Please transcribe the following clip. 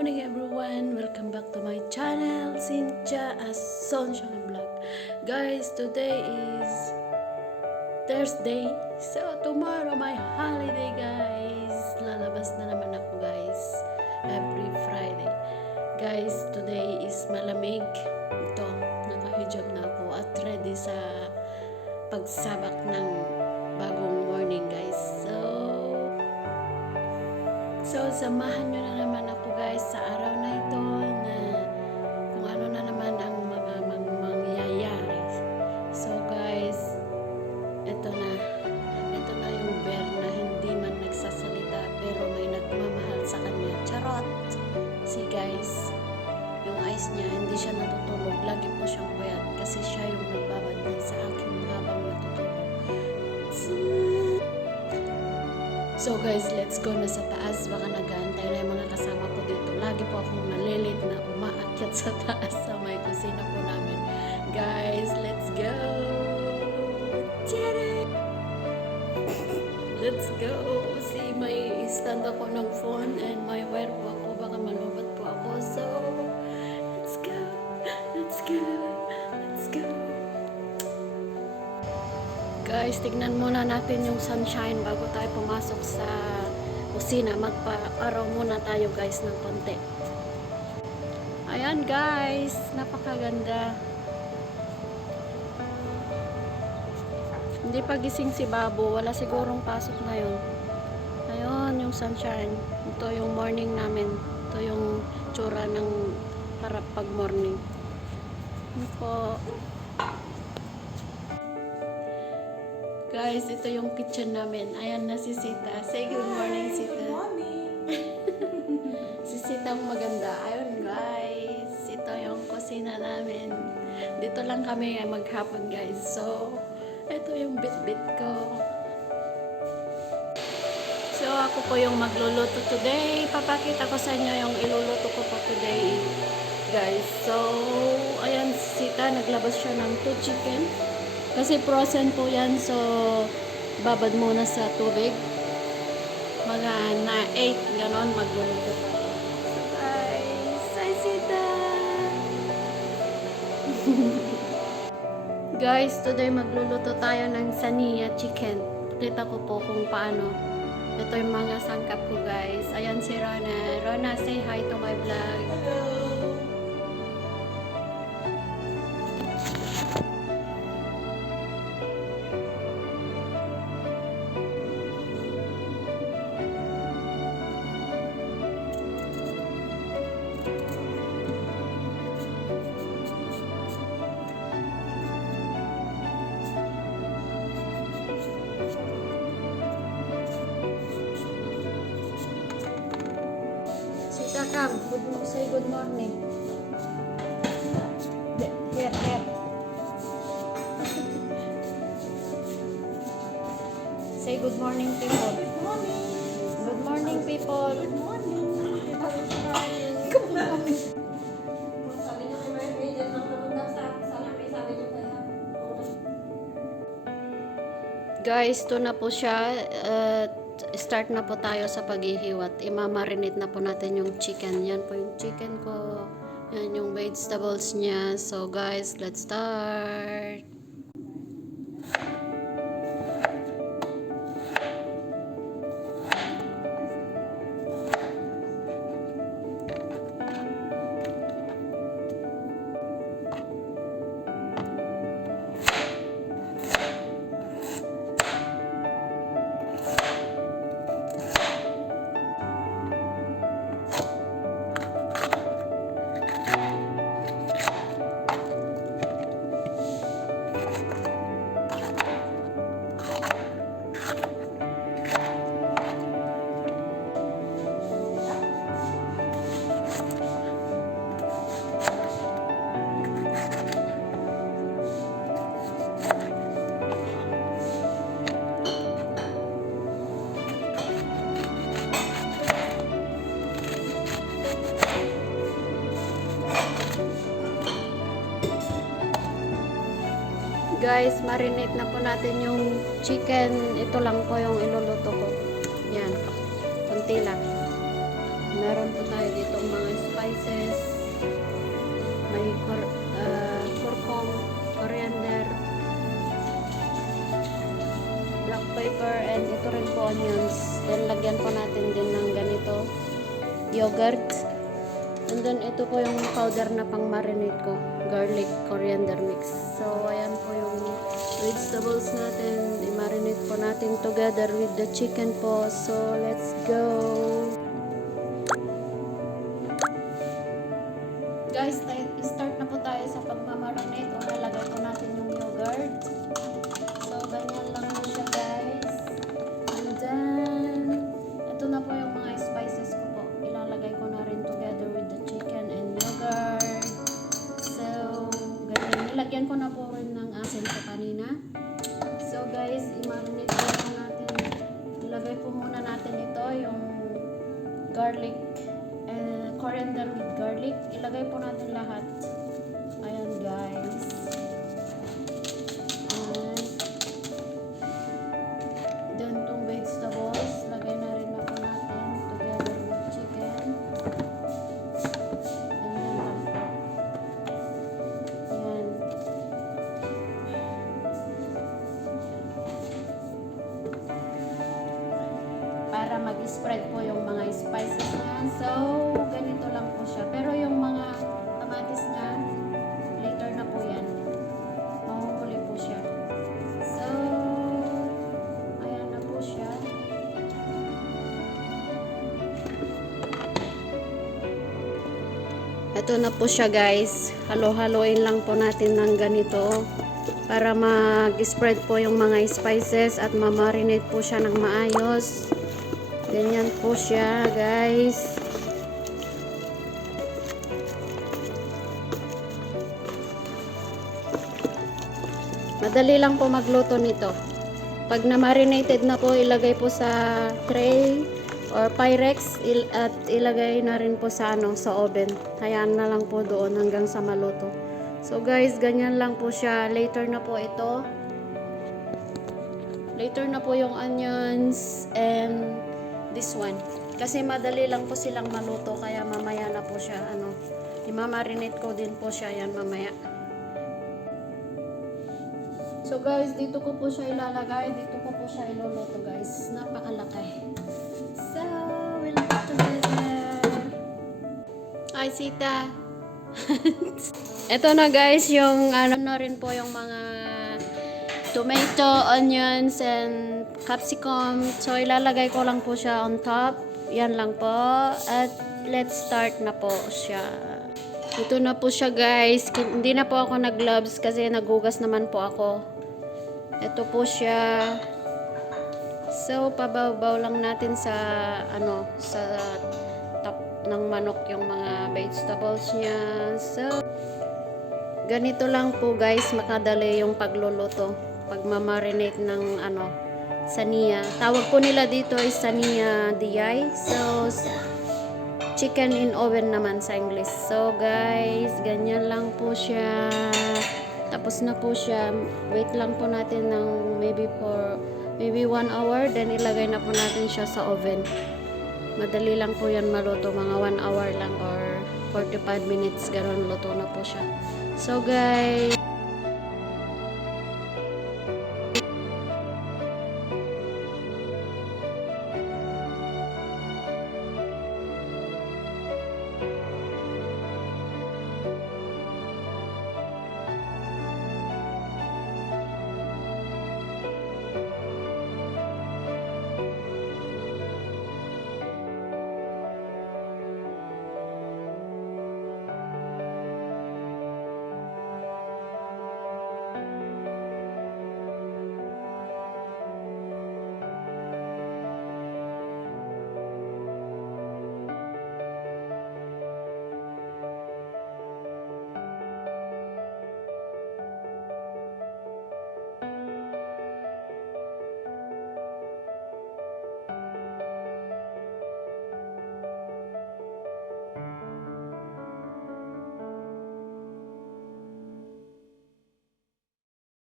morning everyone! Welcome back to my channel, Cynthia Sunshine Vlog. Guys, today is Thursday. So, tomorrow my holiday guys. Lalabas na naman ako guys. Every Friday. Guys, today is malamig. Ito, naka-hijab na ako at ready sa pagsabak ng bagong morning guys. So, samahan nyo na naman ako guys sa araw na ito na kung ano na naman ang mga mangyayari. So guys, ito na yung bear na hindi man nagsasalita pero may nagmamahal sa kanya. Charot! See guys, yung eyes niya, hindi siya natutulog. Lagi po siyang puyat kasi siya yung nagbabantay sa akin habang natutulog. So guys, let's go na sa taas. Baka nag-aantay na yung mga kasama ko dito. Lagi po akong nalilit na umaakyat sa taas sa may kusina po namin. Guys, let's go! Tara! Let's go! See, may stand ako ng phone and may wire po ako. Baka malubat po ako. So, let's go! Let's go! Let's go! Guys, tignan muna natin yung sunshine bago tayo pumasok sa kusina. Magpa-araw muna tayo guys ng konti. Ayan guys, napakaganda. Hindi pa gising si Babo, wala sigurong pasok ngayon. Ayun yung sunshine. Ito yung morning namin. Ito yung tsura ng harap pag morning. Ito po. Guys, ito yung kitchen namin. Ayan na si Sita. Say good morning, Sita. Good morning. Si Sitang maganda. Ayun guys. Ito yung kusina namin. Dito lang kami maghapon guys. So, ito yung bit-bit ko. So, ako po yung magluluto today. Papakita ko sa inyo yung iluluto ko po today guys. So, ayan si Sita. Naglabas siya ng 2 chicken. Kasi frozen po yan, so babad muna sa tubig. Mga na 8, ganon, magluluto pa. So guys, hi Sita! Guys, today magluluto tayo ng saniya chicken. Kita ko po kung paano. Ito yung mga sangkap ko guys. Ayan si Rona. Rona, say hi to my vlog. Hello. Sita, come. Say good morning. Here. Say good morning, people. Good morning. Good morning, people. Good morning. Good morning. Sabi niya kay Mary May, dyan ang pumunta sa salapi. Sabi niya kaya. Guys, ito na po siya. Start na po tayo sa paghihiwat. Imamarinate na po natin yung chicken. Yan po yung chicken ko. Yan yung vegetables niya. So guys, let's start. Guys, marinate na po natin yung chicken. Ito lang po yung iluluto ko. Yan. Kunti lang. Meron po tayo ditong mga spices. May kurkum, coriander, black pepper, and ito rin po onions. Then lagyan po natin din ng ganito, yogurt. And then ito po yung powder na pang marinate ko, garlic coriander mix. So ayan po yung vegetables natin, i-marinate po natin together with the chicken po. So let's go. Guys, start na po tayo sa pagmamarinate. O nalagay po natin yung yogurt. So ganyan lang po siya, guys. And then ito na po yung mga spices ko po. Ilalagay ko na rin together with the chicken and yogurt. So ganyan, nilagyan ko na po rin ng asin ko kanina. So guys, i-marinate po natin. Ilagay po muna natin ito, yung garlic, coriander with garlic. Ilagay po natin lahat. Ayan guys. And then itong vegetables, lagay na rin na po natin together with chicken. Ganyan lang po. Ayan. Para mag-spread po yung mga spices niya. So, ganito lang po siya. Pero yung mga kamatis niya, later na po yan. Mahuhuli po siya. So, ayan na po siya. Ito na po siya guys. Halo-haloin lang po natin ng ganito para mag-spread po yung mga spices at ma-marinate po siya ng maayos. Ganyan po siya guys. Madali lang po magluto nito. Pag na-marinated na po, ilagay po sa tray or Pyrex at ilagay na rin po sa sa oven. Hayaan na lang po doon hanggang sa maluto. So guys, ganyan lang po siya. Later na po ito. Later na po yung onions and this one. Kasi madali lang po silang maluto, kaya mamaya na po siya i-marinate ko din po siya yan mamaya. So guys, dito ko po siya ilalagay, dito ko po siya iluluto guys. Napakalaki. So, we'll put together. Ay, Sita. Ito na guys, yung na rin po yung mga tomato, onions, and capsicum. So, ilalagay ko lang po siya on top. Yan lang po. At let's start na po siya. Ito na po siya guys. Hindi na po ako nag-gloves kasi nagugas naman po ako. Ito po siya. So, pabaw-baw lang natin sa sa top ng manok yung mga vegetables niya. So, ganito lang po guys, makadali yung pagluluto. Pagmamarinate ng saniya. Tawag po nila dito ay saniya DI. So, chicken in oven naman sa English. So, guys, ganyan lang po siya. Tapos na po siya. Wait lang po natin ng maybe 1 hour. Then, ilagay na po natin siya sa oven. Madali lang po yan maluto. Mga 1 hour lang or 45 minutes. Ganon luto na po siya. So, guys,